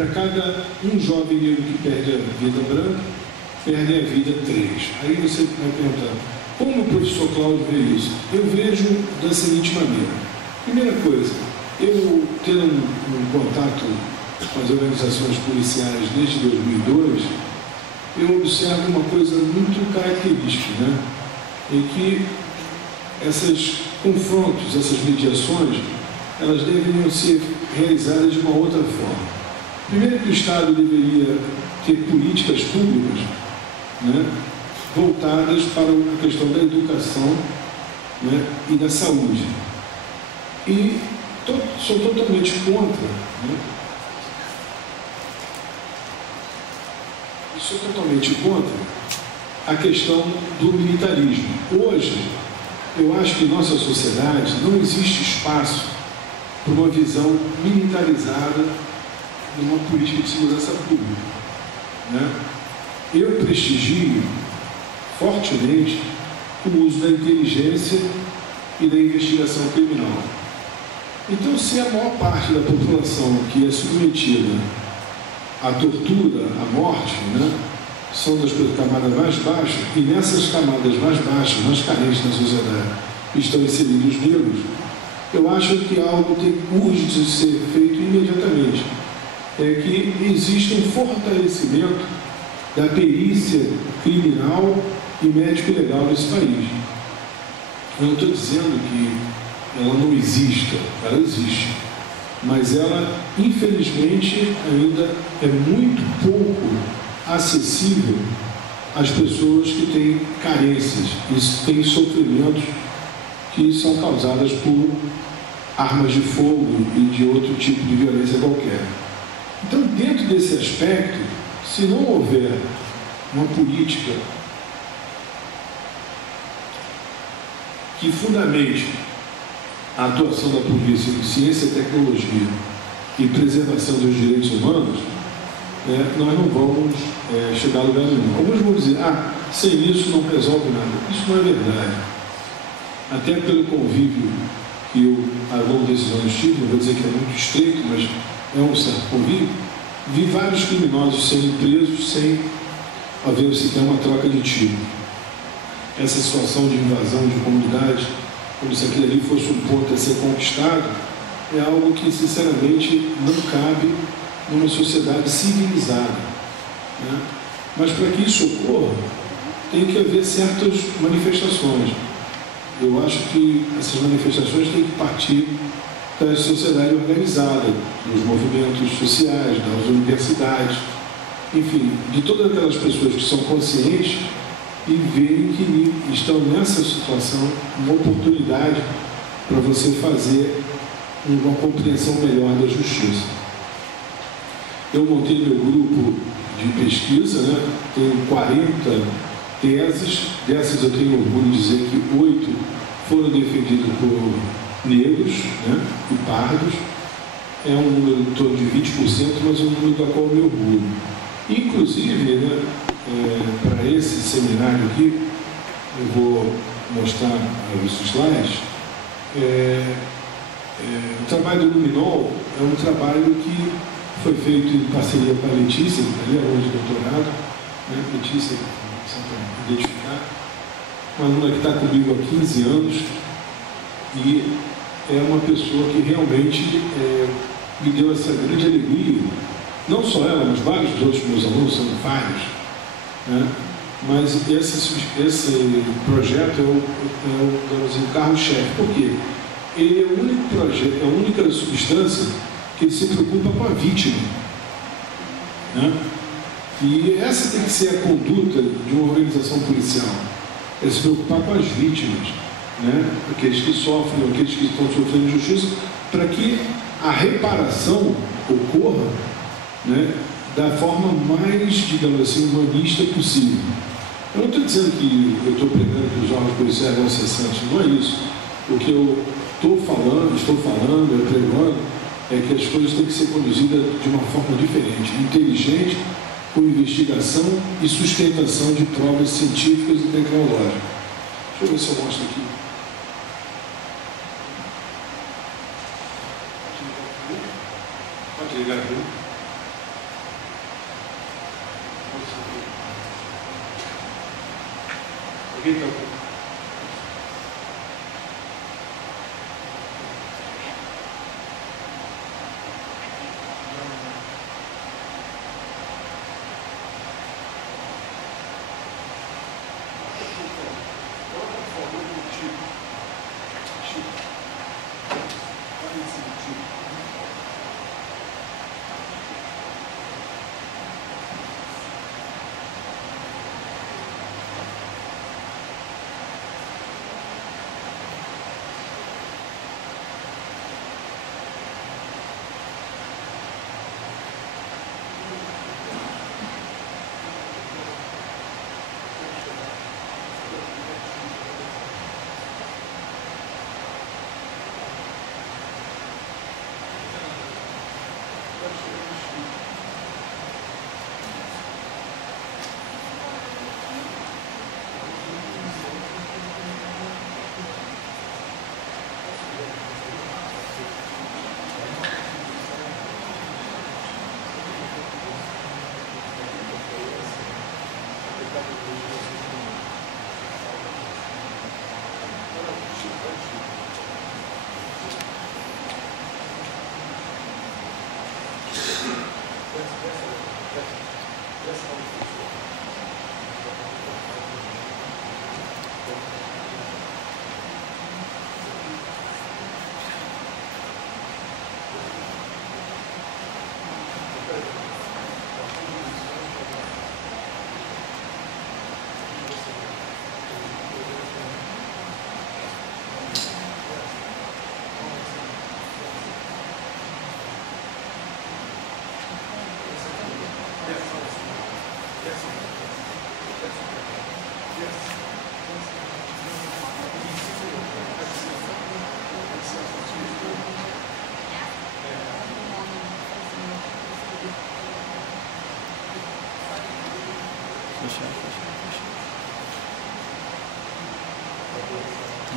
para cada um jovem negro que perde a vida branca, perdem a vida 3. Aí você vai perguntar, como o professor Cláudio vê isso? Eu vejo da seguinte maneira. Primeira coisa, eu tendo um contato com as organizações policiais desde 2002, eu observo uma coisa muito característica, né? Em que esses confrontos, essas mediações, elas deveriam ser realizadas de uma outra forma. Primeiro que o Estado deveria ter políticas públicas, né, voltadas para a questão da educação, né, e da saúde. E sou totalmente contra, né, sou totalmente contra a questão do militarismo. Hoje, eu acho que em nossa sociedade não existe espaço para uma visão militarizada de uma política de segurança pública, né? Eu prestigio fortemente o uso da inteligência e da investigação criminal. Então, se a maior parte da população que é submetida à tortura, à morte, né, são das camadas mais baixas, e nessas camadas mais baixas, mais carentes da sociedade, estão inseridos os negros, eu acho que algo urge de ser feito imediatamente. É que existe um fortalecimento da perícia criminal e médico-legal nesse país. Eu não estou dizendo que ela não exista, ela existe. Mas ela, infelizmente, ainda é muito pouco acessível às pessoas que têm carências e têm sofrimentos que são causadas por armas de fogo e de outro tipo de violência qualquer. Então, dentro desse aspecto, se não houver uma política que fundamente a atuação da polícia em ciência e tecnologia e preservação dos direitos humanos, nós não vamos chegar a lugar nenhum. Alguns vão dizer, sem isso não resolve nada. Isso não é verdade. Até pelo convívio que eu, ao longo desses anos, tive, não vou dizer que é muito estreito, mas é um certo convívio, vi vários criminosos sendo presos sem haver sequer uma troca de tiro. Essa situação de invasão de comunidade, como se aquilo ali fosse um ponto a ser conquistado, é algo que, sinceramente, não cabe numa sociedade civilizada, né? Mas para que isso ocorra, tem que haver certas manifestações. Eu acho que essas manifestações têm que partir da sociedade organizada, dos movimentos sociais, das universidades, enfim, de todas aquelas pessoas que são conscientes e veem que estão nessa situação uma oportunidade para você fazer uma compreensão melhor da justiça. Eu montei meu grupo de pesquisa, né? Tenho 40 teses, dessas eu tenho orgulho de dizer que 8 foram defendidas por negros, né, e pardos. É um número em torno de 20%, mas é um número da qual eu me orgulho. Inclusive, né, para esse seminário aqui, eu vou mostrar os slides. O trabalho do Luminol é um trabalho que foi feito em parceria com a Letícia, que está ali, aluno de doutorado, né? Letícia, só para identificar, uma aluna que está comigo há 15 anos e é uma pessoa que realmente me deu essa grande alegria, não só ela, mas vários dos outros meus alunos, são vários, né? Mas esse projeto é o carro-chefe. Por quê? Ele é o único projeto, é a única substância que ele se preocupa com a vítima, né? E essa tem que ser a conduta de uma organização policial, é se preocupar com as vítimas, né? Aqueles que sofrem, aqueles que estão sofrendo injustiça, para que a reparação ocorra, né, da forma mais, digamos assim, humanista possível. Eu não estou dizendo que eu estou pregando que os órgãos policiais vão ser santos, não é isso. O que eu estou falando, pregando, é que as coisas têm que ser conduzidas de uma forma diferente, inteligente, com investigação e sustentação de provas científicas e tecnológicas. Deixa eu ver se eu mostro aqui. Pode ligar aqui. Alguém está com...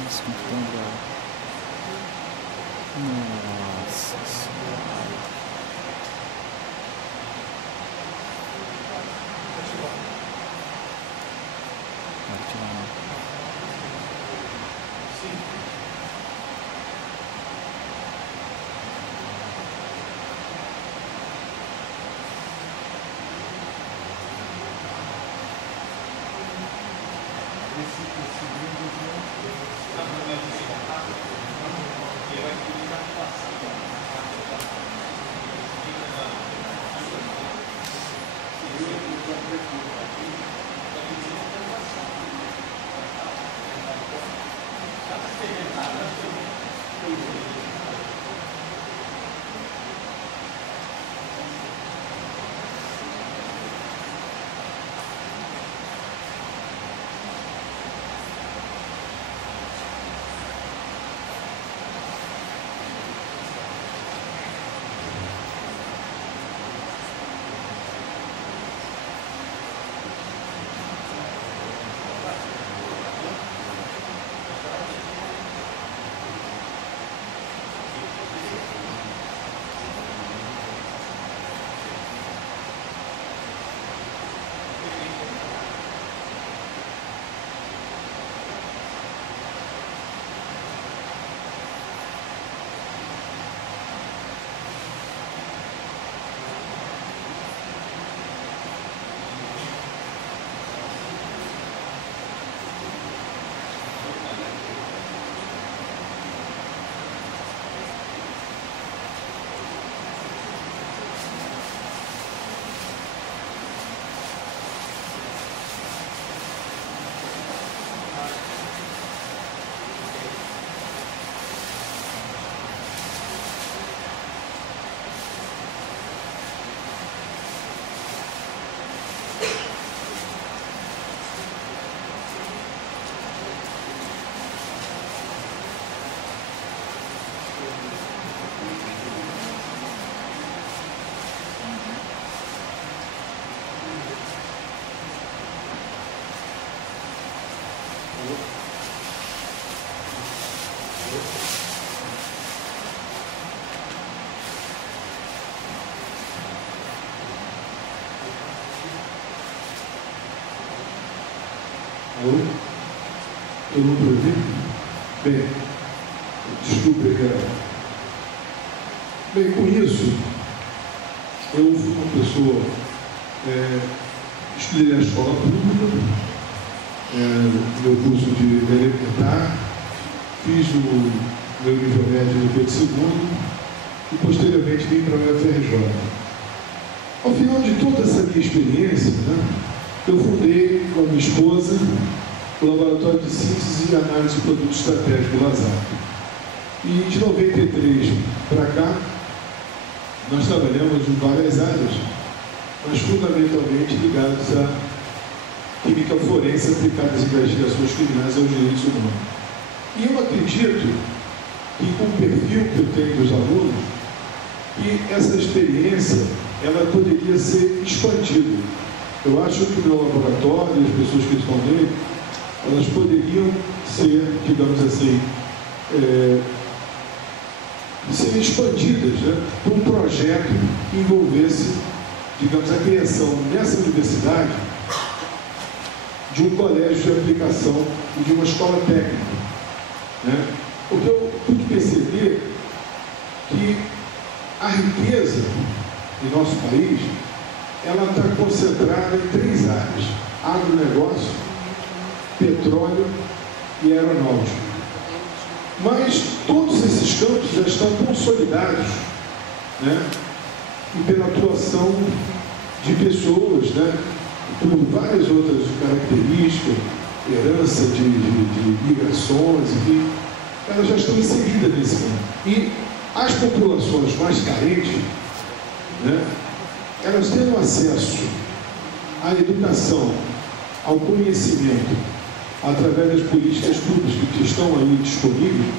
Isso, muito bom, bravo. Nossa senhora. Pode tirar a mão. Alô? Eu não previ? Bem, desculpe, cara. Bem, com isso, eu fui uma pessoa, estudei na escola pública, meu curso de elementar, fiz o meu nível médio no Pedro II e posteriormente vim para a UFRJ. Ao final de toda essa minha experiência, né, eu fundei com a minha esposa o Laboratório de Síntese e Análise de Produtos Estratégicos LASAP. E de 93 para cá, nós trabalhamos em várias áreas, mas fundamentalmente ligados à química forense aplicada às investigações criminais aos direitos humanos. E eu acredito que, com o perfil que eu tenho dos alunos, que essa experiência ela poderia ser expandida. Eu acho que o meu laboratório e as pessoas que estão nele, elas poderiam ser, digamos assim, serem expandidas, né, por um projeto que envolvesse, digamos, a criação nessa universidade de um colégio de aplicação e de uma escola técnica, né? Porque eu pude perceber que a riqueza em nosso país ela está concentrada em 3 áreas: agronegócio, petróleo e aeronáutica. Mas todos esses campos já estão consolidados, né, e pela atuação de pessoas, né, por várias outras características, herança de migrações, enfim, elas já estão inseridas nesse campo. E as populações mais carentes, né, elas tendo acesso à educação, ao conhecimento, através das políticas públicas que estão aí disponíveis,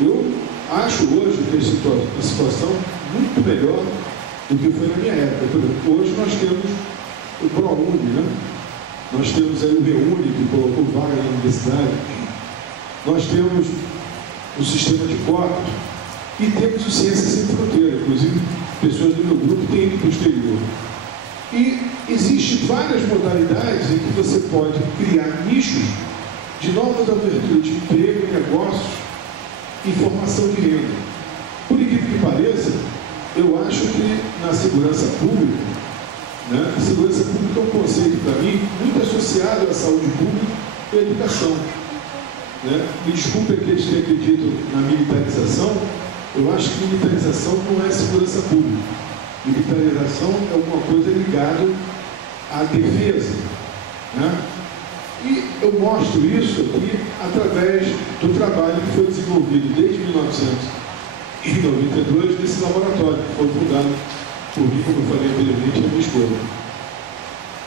eu acho hoje que a situação muito melhor do que foi na minha época. Por exemplo, hoje nós temos o ProUni, né? Nós temos aí o REUNI, que colocou vaga na universidade, nós temos o sistema de cotas e temos o Ciências Sem Fronteira, inclusive pessoas do meu grupo têm ido para o exterior. E existem várias modalidades em que você pode criar nichos de novas aberturas de emprego, negócios e formação de renda. Por incrível que pareça, eu acho que na segurança pública, né, a segurança pública é um conceito, para mim, muito associado à saúde pública e à educação. Né? Me desculpe aqueles que acreditam na militarização, eu acho que militarização não é segurança pública. Militarização é alguma coisa ligada à defesa. Né? E eu mostro isso aqui através do trabalho que foi desenvolvido desde 1992 nesse laboratório, que foi fundado por mim, como eu falei anteriormente, e a minha esposa.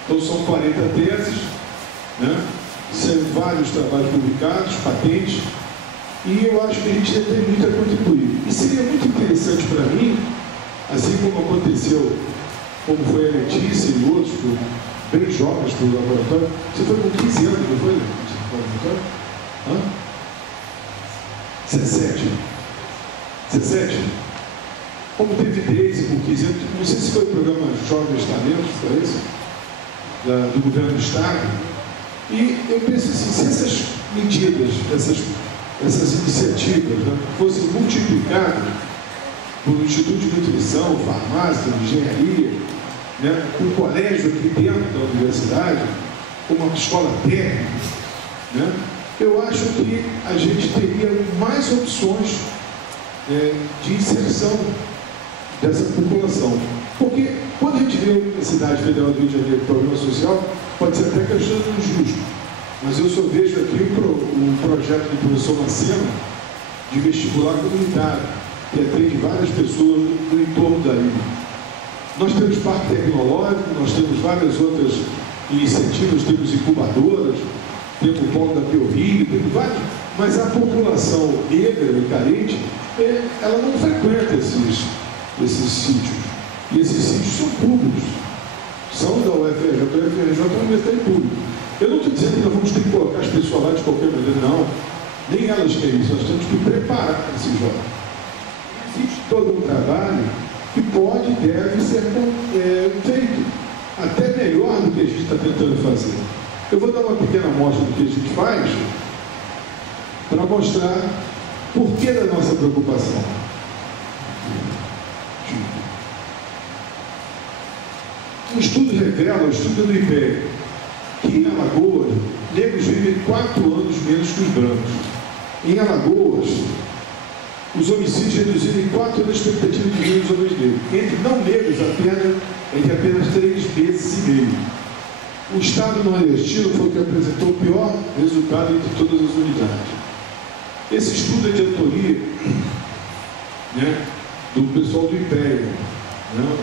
Então são 40 teses, né? São vários trabalhos publicados, patentes, e eu acho que a gente tem muito a contribuir. E seria muito interessante para mim, assim como aconteceu, como foi a Letícia e outros, bem jovens para o laboratório. Você foi com 15 anos, não foi? Hã? 17? 17? Como teve Deise com 15 anos, não sei se foi o programa Jovens Talentos, foi esse? Do governo do Estado. E eu penso assim, se essas medidas, essas iniciativas, né, fossem multiplicadas por Instituto de Nutrição, farmácia, engenharia, né, um colégio aqui dentro da universidade, uma escola técnica, né, eu acho que a gente teria mais opções de inserção dessa população. Porque quando a gente vê a Universidade Federal do Rio de Janeiro, problema social, pode ser até questão injusto, mas eu só vejo aqui um projeto do professor Macena de vestibular comunitário, que atende várias pessoas no entorno da ilha. Nós temos parque tecnológico, nós temos várias outras iniciativas, temos incubadoras, temos o polo da Biorio, temos vários, mas a população negra e carente, ela não frequenta esses sítios. E esses sítios são públicos, são da UFRJ, a UFRJ é uma universidade pública. Eu não estou dizendo que nós vamos ter que colocar as pessoas lá de qualquer maneira, não. Nem elas querem isso, nós temos que preparar esses jovens. Existe todo um trabalho que pode e deve ser feito, até melhor do que a gente está tentando fazer. Eu vou dar uma pequena amostra do que a gente faz, para mostrar por que da nossa preocupação. Um estudo revela, o estudo do IPEC, que em Alagoas, negros vivem 4 anos menos que os brancos. Em Alagoas, os homicídios reduziram em 4 anos a expectativa de vida dos homens negros. Entre não negros, apenas 3 meses e meio. O estado nordestino foi o que apresentou o pior resultado entre todas as unidades. Esse estudo é de autoria, né, do pessoal do IPEA, né,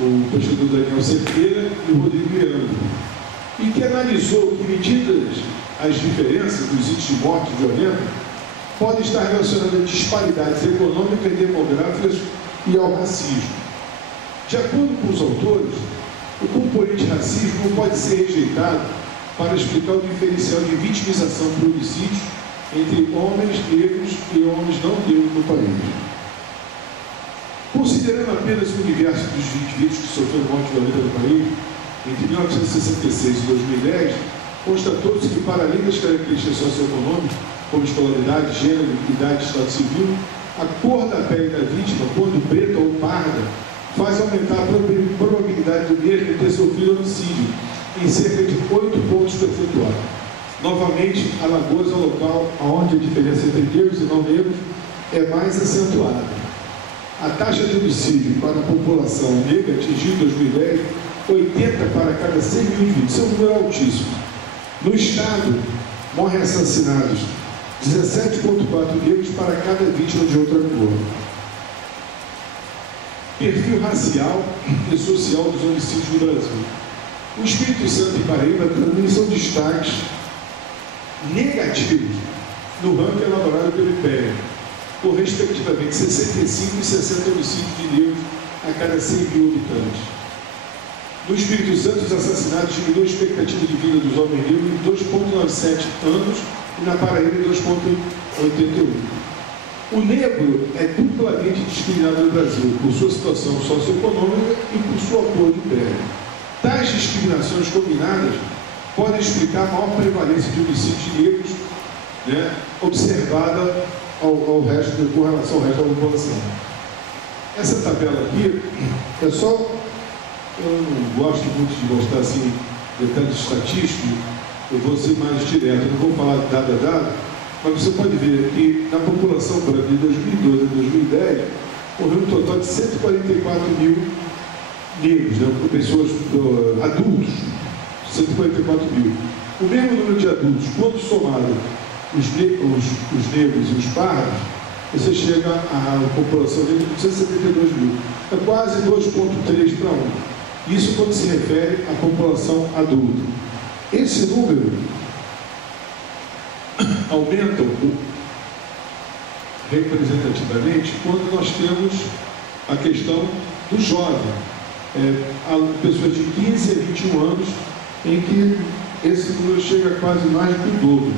o pesquisador Daniel Cerqueira e o Rodrigo Leandro, e que analisou que, medidas as diferenças dos índices de morte violenta, podem estar relacionadas a disparidades econômicas, demográficas e ao racismo. De acordo com os autores, o componente racismo não pode ser rejeitado para explicar o diferencial de vitimização por homicídios entre homens negros e homens não negros no país. Considerando apenas o universo dos indivíduos que sofreram morte violenta no país, entre 1966 e 2010, constatou-se que, para além das características socioeconômicas, como escolaridade, gênero, idade, estado civil, a cor da pele da vítima, quando preta ou parda, faz aumentar a probabilidade do mesmo ter sofrido homicídio em cerca de 8 pontos percentuais. Novamente, Alagoas é o local onde a diferença entre negros e não negros é mais acentuada. A taxa de homicídio para a população negra atingiu em 2010 80 para cada 100 mil indivíduos. Isso é um número altíssimo. No estado, morrem assassinados 17,4 negros para cada vítima de outra cor. Perfil racial e social dos homicídios no Brasil. O Espírito Santo e Paraíba também são destaques negativos no ranking elaborado pelo IPEA, por respectivamente 65 e 60 homicídios de negros a cada 100 mil habitantes. No Espírito Santo, os assassinatos diminuem a expectativa de vida dos homens negros em 2,97 anos e na Paraíba em 2,81. O negro é duplamente discriminado no Brasil por sua situação socioeconômica e por sua cor de pele. Tais discriminações combinadas podem explicar a maior prevalência de homicídios negros, né, observada com relação ao resto da população. Essa tabela aqui é só, eu não gosto muito de mostrar assim detalhes estatísticos, eu vou ser mais direto, não vou falar dado a dado, mas você pode ver que na população branca de 2012 a 2010 houve um total de 144 mil negros, né, pessoas adultos, 144 mil. O mesmo número de adultos, quando somado os negros e os pardos, você chega à população de 272 mil. É quase 2,3 para 1. Isso quando se refere à população adulta. Esse número aumenta representativamente quando nós temos a questão do jovem. Pessoas de 15 a 21 anos, em que esse número chega a quase mais do que o dobro.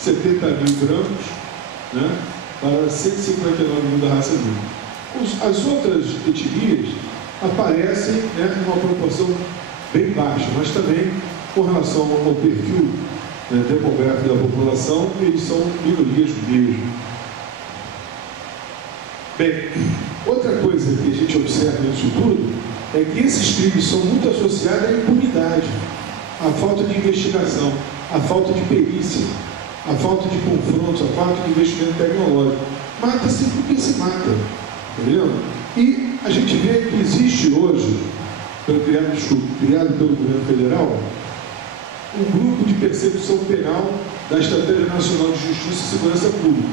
70 mil brancos, né, para 159 mil da raça negra. As outras etnias aparecem, né, em uma proporção bem baixa, mas também com relação ao perfil, né, demográfico da população, eles são minorias mesmo. Bem, outra coisa que a gente observa nisso tudo é que esses crimes são muito associados à impunidade, à falta de investigação, à falta de perícia, à falta de confrontos, à falta de investimento tecnológico. Mata-se porque se mata, entendeu? E a gente vê que existe hoje, criado pelo governo federal, um grupo de persecução penal da Estratégia Nacional de Justiça e Segurança Pública,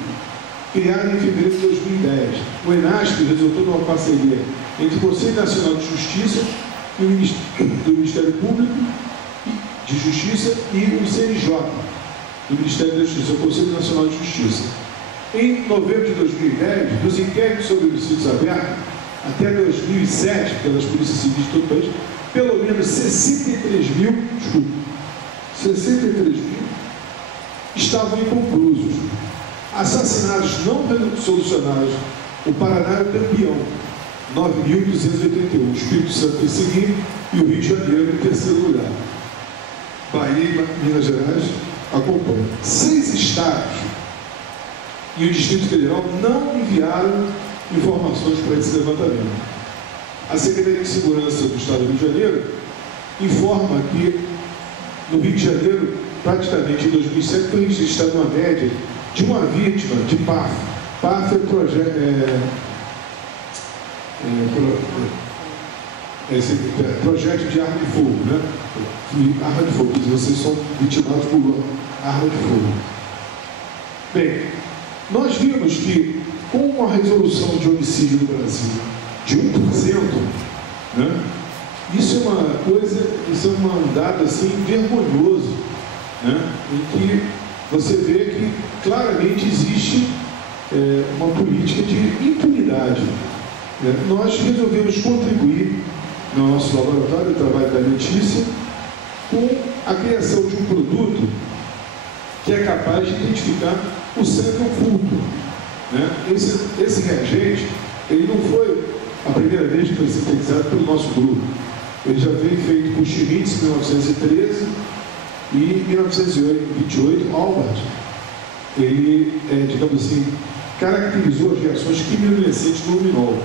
criado em fevereiro de 2010. O ENASP resultou numa parceria entre o Conselho Nacional de Justiça e o Ministério Público de Justiça e o CNJ, do Ministério da Justiça, o Conselho Nacional de Justiça. Em novembro de 2010, dos inquéritos sobre homicídios abertos, até 2007, pelas polícias civis de todo o país, pelo menos 63 mil estavam inconclusos. Assassinatos não solucionados, o Paraná é o campeão, 9.281, o Espírito Santo em segundo e o Rio de Janeiro em terceiro lugar. Bahia e Minas Gerais acompanham. 6 estados e o Distrito Federal não enviaram informações para esse levantamento. A Secretaria de Segurança do Estado do Rio de Janeiro informa que no Rio de Janeiro, praticamente em 2007, foi registrada uma média de uma vítima de PAF. PAF é projeto de arma de fogo, né? Arma de fogo, vocês são vitimados por arma de fogo. Bem, nós vimos que com a resolução de homicídio no Brasil de 1%, né? Isso é uma coisa, isso é um dado assim vergonhoso, né? Em que você vê que claramente existe uma política de impunidade. Nós resolvemos contribuir no nosso laboratório de trabalho da Letícia com a criação de um produto que é capaz de identificar o sangue oculto. Esse reagente, ele não foi a primeira vez que foi sintetizado pelo nosso grupo. Ele já veio feito por Schmitz em 1913 e em 1928, Albert, ele, digamos assim, caracterizou as reações quimiluminescentes do luminol.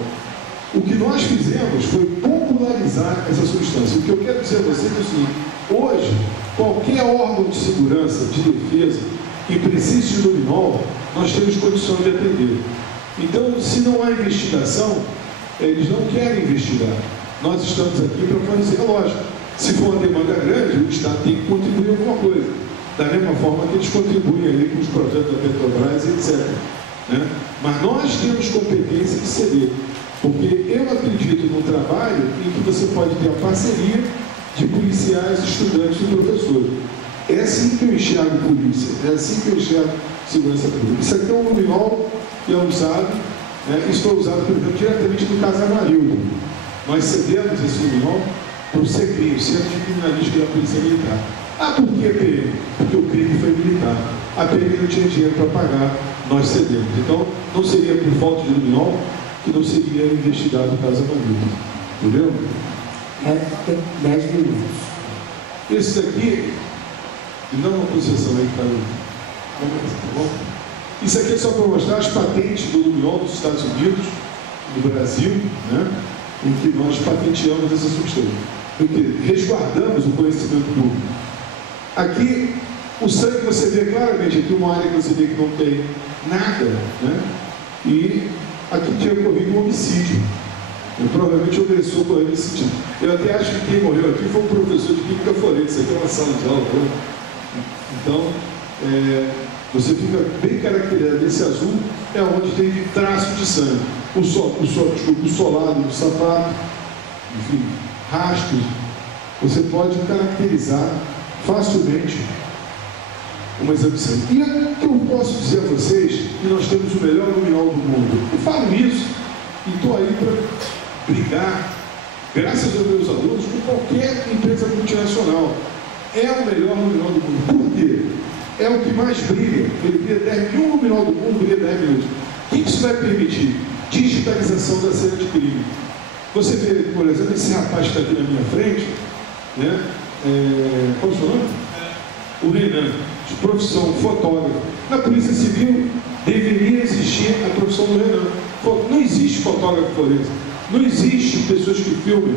O que nós fizemos foi popularizar essa substância. O que eu quero dizer a vocês é o seguinte: hoje, qualquer órgão de segurança, de defesa, que precise de luminol, nós temos condições de atender. Então, se não há investigação, eles não querem investigar. Nós estamos aqui para fornecer, lógico. Se for uma demanda grande, o Estado tem que contribuir alguma coisa. Da mesma forma que eles contribuem aí com os projetos da Petrobras, etc. Mas nós temos competência de ceder. Porque eu acredito no trabalho em que você pode ter a parceria de policiais, estudantes e professores. É assim que eu enxergo polícia, é assim que eu enxergo segurança pública. Isso aqui é um luminol que é usado, isso foi usado, por exemplo, diretamente no caso Amarildo. Nós cedemos esse luminol para o CECRIM, Centro de Criminalística da Polícia Militar. Por que a PM? Porque o crime foi militar. A PM não tinha dinheiro para pagar, nós cedemos. Então, não seria por falta de luminol que não seria investigado o caso Amarildo. Entendeu? Tem 10 minutos. Esse daqui, não uma concessão aí para o. Tá bom? Isso aqui é só para mostrar as patentes do luminol dos Estados Unidos, do Brasil, né? Em que nós patenteamos essa substância. Porque resguardamos o conhecimento público. Aqui, o sangue você vê claramente, aqui uma área que você vê que não tem nada, né? E aqui tinha ocorrido um homicídio. Provavelmente o agressor correu nesse sentido. Eu até acho que quem morreu aqui foi um professor de química forense. Isso aqui é uma sala de aula. Né? Então, você fica bem caracterizado. Esse azul é onde tem traço de sangue. O solado do sapato, enfim, rastros. Você pode caracterizar facilmente uma exame de sangue. E o que eu posso dizer a vocês que nós temos o melhor luminol do mundo? Eu falo isso e estou aí para brigar, graças aos meus alunos, com qualquer empresa multinacional. É o melhor luminol do mundo. Por quê? É o que mais brilha. Ele brilha 10 mil, luminol do mundo brilha 10 minutos. O que isso vai permitir? Digitalização da cena de crime. Você vê, por exemplo, esse rapaz que está aqui na minha frente, né? Qual é o seu nome? O Renan, de profissão fotógrafo. Na Polícia Civil deveria existir a profissão do Renan. Não existe fotógrafo forense, não existe pessoas que filmem,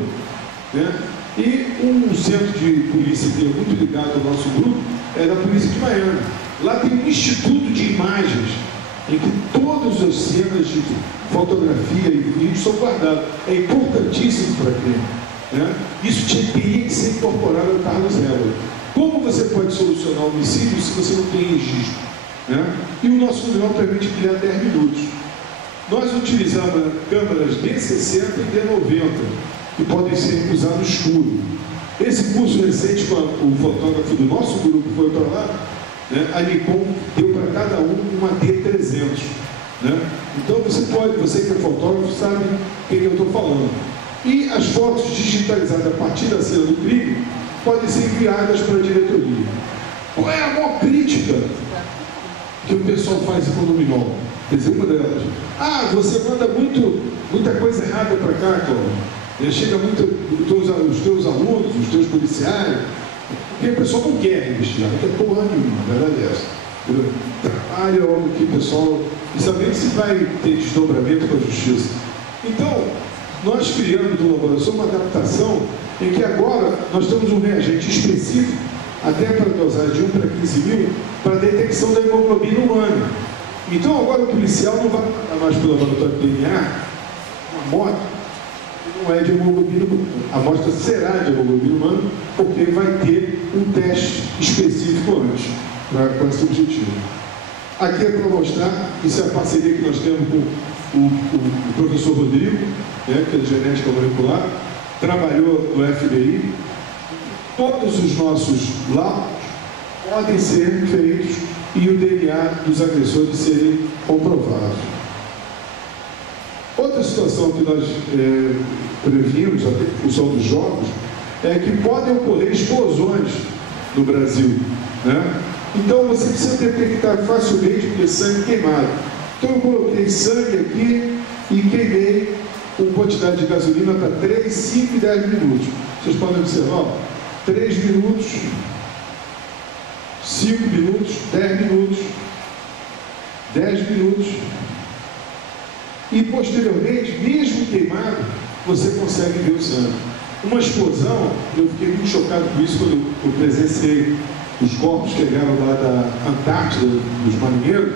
né? E um centro de polícia que é muito ligado ao nosso grupo é da Polícia de Miami. Lá tem um instituto de imagens em que todas as cenas de fotografia e vídeo são guardadas. É importantíssimo para quem, né? Isso teria que ser incorporado ao Carlos Heller. Como você pode solucionar o homicídio se você não tem registro, né? E o nosso luminol permite criar 10 minutos. Nós utilizamos câmeras D60 e D90, que podem ser usadas no escuro. Esse curso recente, com o fotógrafo do nosso grupo foi para lá, né? A Nikon deu para cada um uma D300. Né? Então você que é fotógrafo sabe o que eu estou falando. E as fotos digitalizadas a partir da cena do crime podem ser enviadas para a diretoria. Qual é a maior crítica que o pessoal faz com o luminol? Quer dizer, uma delas: você manda muita coisa errada para cá, Cláudio. Chega muito os teus alunos, os teus policiais, porque o pessoal não quer investigar, não quer porra nenhuma, a verdade é essa. Trabalho é algo que o pessoal e sabendo se vai ter desdobramento com a justiça. Então, nós criamos no laboratório uma adaptação em que agora nós temos um reagente específico, até para dosagem de 1 para 15 mil, para detecção da hemoglobina humana. Então agora o policial não vai mandar mais para o laboratório de DNA uma amostra que não é de hemoglobina humana. A amostra será de hemoglobina humana, porque vai ter um teste específico antes, com esse objetivo. Aqui é para mostrar, isso é a parceria que nós temos com o professor Rodrigo, né, que é de genética molecular, trabalhou no FBI. Todos os nossos laudos podem ser feitos e o DNA dos agressores serem comprovados. Outra situação que nós previmos, até em função dos jogos, é que podem ocorrer explosões no Brasil, né? Então você precisa detectar facilmente porque sangue queimado. Então eu coloquei sangue aqui e queimei com quantidade de gasolina para 3, 5 e 10 minutos. Vocês podem observar, ó, 3 minutos, 5 minutos, 10 minutos, 10 minutos. E posteriormente, mesmo queimado, você consegue ver o sangue. Uma explosão, eu fiquei muito chocado com isso quando eu presenciei os corpos que chegaram lá da Antártida, dos marinheiros.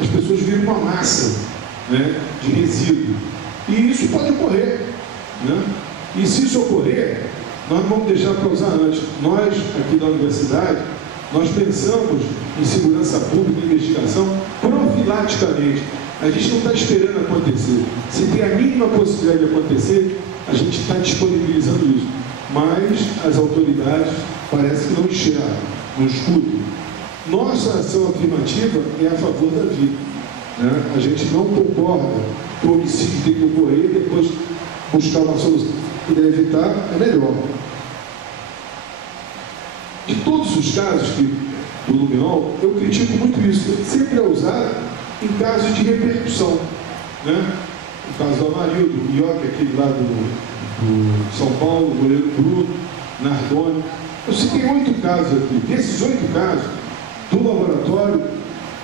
As pessoas viram uma massa, né, de resíduo. E isso pode ocorrer, né? E se isso ocorrer, nós não vamos deixar para usar antes. Nós, aqui da universidade, nós pensamos em segurança pública e investigação profilaticamente. A gente não está esperando acontecer. Se tem a mínima possibilidade de acontecer, a gente está disponibilizando isso. Mas as autoridades parece que não enxergam, não escutam. Nossa ação afirmativa é a favor da vida, né? A gente não concorda que o homicídio tem que ocorrer e depois buscar uma solução que puder evitar, é melhor. De todos os casos do luminol, eu critico muito isso. Ele sempre é usado em casos de repercussão, né? O caso do Amarildo, do Ioc, aquele lá do São Paulo, o goleiro Bruno, Nardoni. Eu citei 8 casos aqui. Desses 8 casos, do laboratório,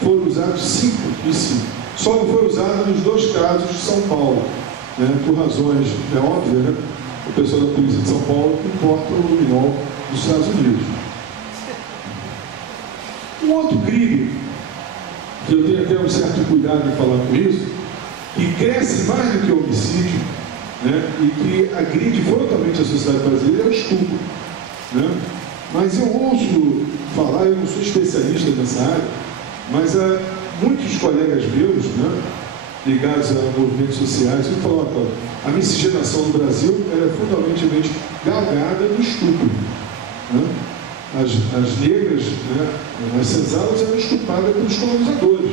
foram usados 5 e 5. Só não foi usado nos 2 casos de São Paulo, né? Por razões, é óbvio, né? O pessoal da Polícia de São Paulo importa o luminol dos Estados Unidos. Um outro crime, que eu tenho até um certo cuidado em falar com isso, que cresce mais do que o homicídio, né, e que agride frontalmente a sociedade brasileira, é o estupro, né? Mas eu ouço falar, eu não sou especialista nessa área, mas há muitos colegas meus, né, ligados a movimentos sociais, eu falo, a miscigenação no Brasil é fundamentalmente galgada no estupro, né? As negras, né, as senzalas eram estupradas pelos colonizadores,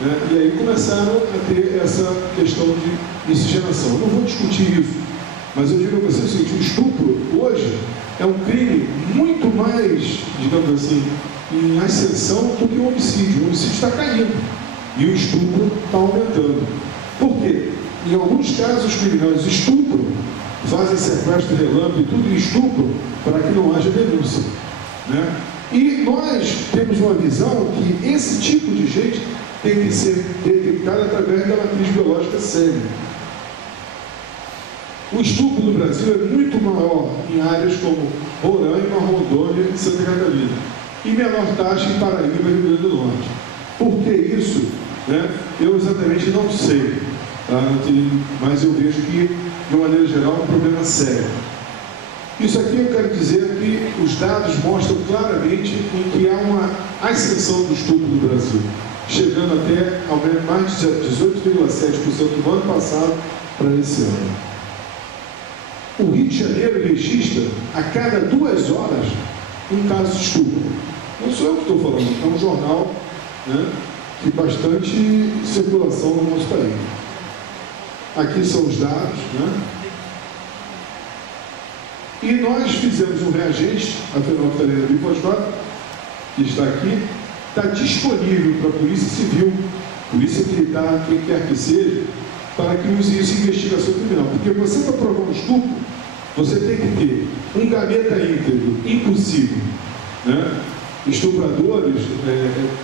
né, e aí começaram a ter essa questão de miscigenação. Eu não vou discutir isso, mas eu digo a vocês o seguinte: o estupro hoje é um crime muito mais, digamos assim, em ascensão do que o homicídio. O homicídio está caindo e o estupro está aumentando. Por quê? Em alguns casos os criminosos estupram, fazem sequestro relâmpago e tudo, e estupram para que não haja denúncia, né? E nós temos uma visão que esse tipo de gente tem que ser detectado através da matriz biológica sêmen. O estupro no Brasil é muito maior em áreas como Roraima, Rondônia e Santa Catarina, e menor taxa em Paraíba e Rio Grande do Norte. Por que isso? Né? Eu exatamente não sei, tá? Mas eu vejo que, de uma maneira geral, é um problema sério. Isso aqui eu quero dizer que os dados mostram claramente em que há uma ascensão do estupro no Brasil, chegando até ao menos mais de 18,7% do ano passado para esse ano. O Rio de Janeiro registra a cada 2 horas um caso de estupro. Não sou eu que estou falando, é um jornal, né, que tem bastante circulação no nosso país. Aqui são os dados, né? E nós fizemos um reagente, a fenolftalina bifosfato, que está aqui, está disponível para a Polícia Civil, Polícia Militar, quem quer que seja, para que use isso em investigação criminal. Porque você, para provar um estupro, você tem que ter um gameta íntegro, impossível, né? Estupradores,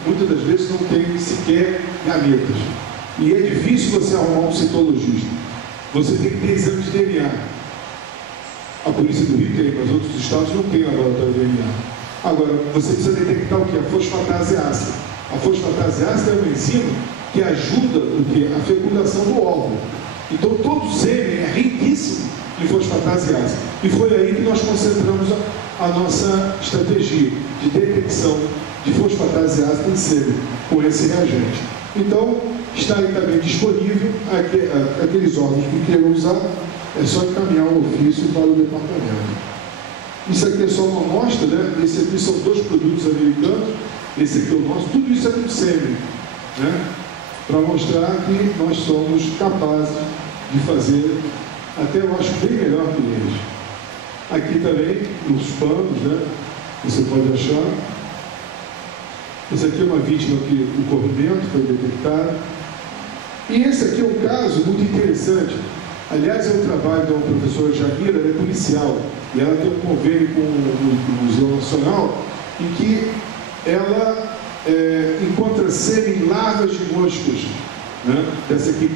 muitas das vezes, não têm sequer gametas. E é difícil você arrumar um citologista. Você tem que ter exame de DNA. A polícia do Rio tem, mas outros estados não têm laboratório de DNA. Agora, você precisa detectar o que? A fosfatase ácida. A fosfatase ácida é uma enzima que ajuda o quê? A fecundação do óvulo. Então, todo o sêmen é riquíssimo em fosfatase ácida. E foi aí que nós concentramos a nossa estratégia de detecção de fosfatase ácida em sêmen com esse reagente. Então, está aí também disponível aqueles órgãos que queiram usar, é só encaminhar o ofício para o departamento. Isso aqui é só uma amostra, né? Esse aqui são 2 produtos americanos, esse aqui é o nosso, tudo isso é com sêmen, né? Para mostrar que nós somos capazes de fazer, até eu acho bem melhor que eles. Aqui também, os panos, né? Você pode achar. Esse aqui é uma vítima que o corrimento foi detectado. E esse aqui é um caso muito interessante. Aliás, é um trabalho da professora Jamira, ela é policial, e ela tem um convênio com o Museu Nacional, em que ela encontra sêmen larvas de moscas, né? Dessa aqui,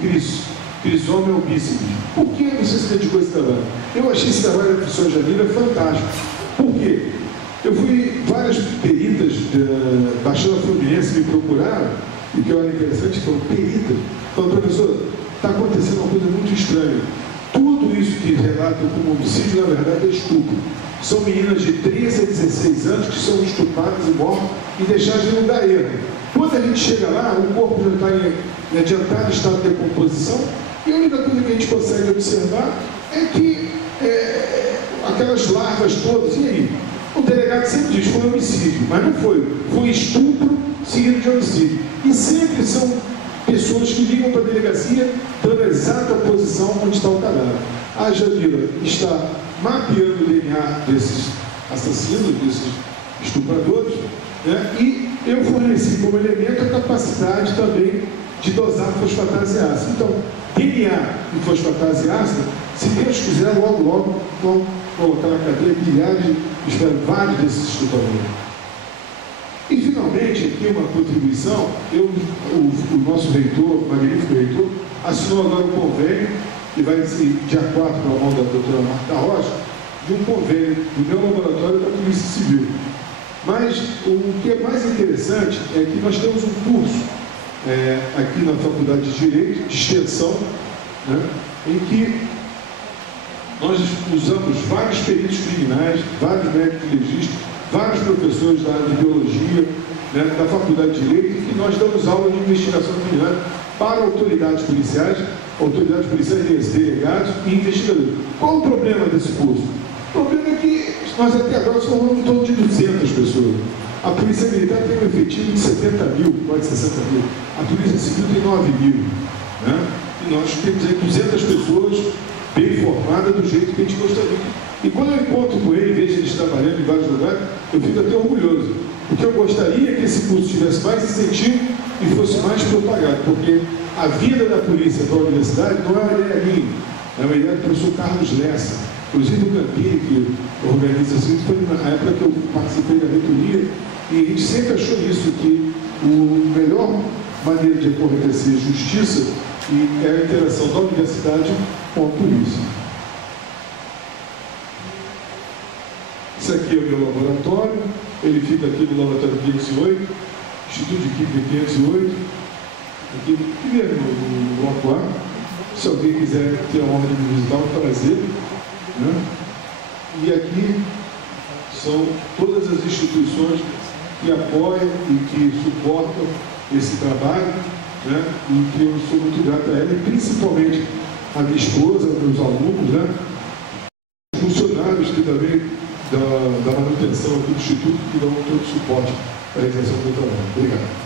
Crisoma albicines. Por que você se dedicou a esse trabalho? Eu achei esse trabalho da professora Jamira fantástico. Por quê? Eu fui, várias peritas da Baixada Fluminense me procuraram, e o que eu era interessante, foram peritas, falaram, professor, está acontecendo uma coisa muito estranha. Tudo isso que relatam como homicídio, na verdade, é estupro. São meninas de 13 a 16 anos que são estupradas e mortas e deixadas de não dar erro. Quando a gente chega lá, o corpo já está em adiantado estado de decomposição, e a única coisa que a gente consegue observar é que aquelas larvas todas, e aí? O delegado sempre diz, foi homicídio, mas não foi. Foi estupro seguido de homicídio. E sempre são pessoas que ligam para a delegacia dando a exata posição onde está o cadáver. A Jamila está mapeando o DNA desses assassinos, desses estupradores, né? E eu forneci como elemento a capacidade também de dosar fosfatase ácida. Então, DNA e fosfatase ácida, se Deus quiser, logo vão colocar na cadeia milhares, espero, vários desses estupradores. E, finalmente, aqui uma contribuição, o nosso reitor, o magnífico reitor, assinou agora um convênio, que vai ser dia 4 na mão da doutora Marta Rocha, de um convênio do meu laboratório da Polícia Civil. Mas o que é mais interessante é que nós temos um curso aqui na Faculdade de Direito, de extensão, né, em que nós usamos vários peritos criminais, vários médicos legistas, vários professores da área de biologia, né, da Faculdade de Direito, que nós damos aula de investigação criminal para autoridades policiais, delegados e investigadores. Qual o problema desse curso? O problema é que nós até agora formamos em torno de 200 pessoas. A Polícia Militar tem um efetivo de 70 mil, quase 60 mil. A Polícia Civil tem 9 mil. Né? E nós temos aí 200 pessoas bem formadas do jeito que a gente gostaria. E quando eu encontro com ele, vejo eles trabalhando em vários lugares, eu fico até orgulhoso. Porque eu gostaria que esse curso tivesse mais incentivo e fosse mais propagado. Porque a vinda da polícia para a universidade não é uma ideia minha, é uma ideia do professor Carlos Lessa. Inclusive o Campini, que organiza isso, foi na época que eu participei da reitoria, e a gente sempre achou isso, que a melhor maneira de acontecer justiça é a interação da universidade com a polícia. Esse aqui é o meu laboratório, ele fica aqui no laboratório 508, Instituto de Química 508, aqui primeiro no bloco A. Se alguém quiser ter a honra de me visitar, é um prazer. Né? E aqui são todas as instituições que apoiam e que suportam esse trabalho, né? E que eu sou muito grato a ela, e principalmente a minha esposa, meus alunos, né? Funcionários que também da manutenção aqui do Instituto, que dão todo o suporte para a realização do trabalho. Obrigado.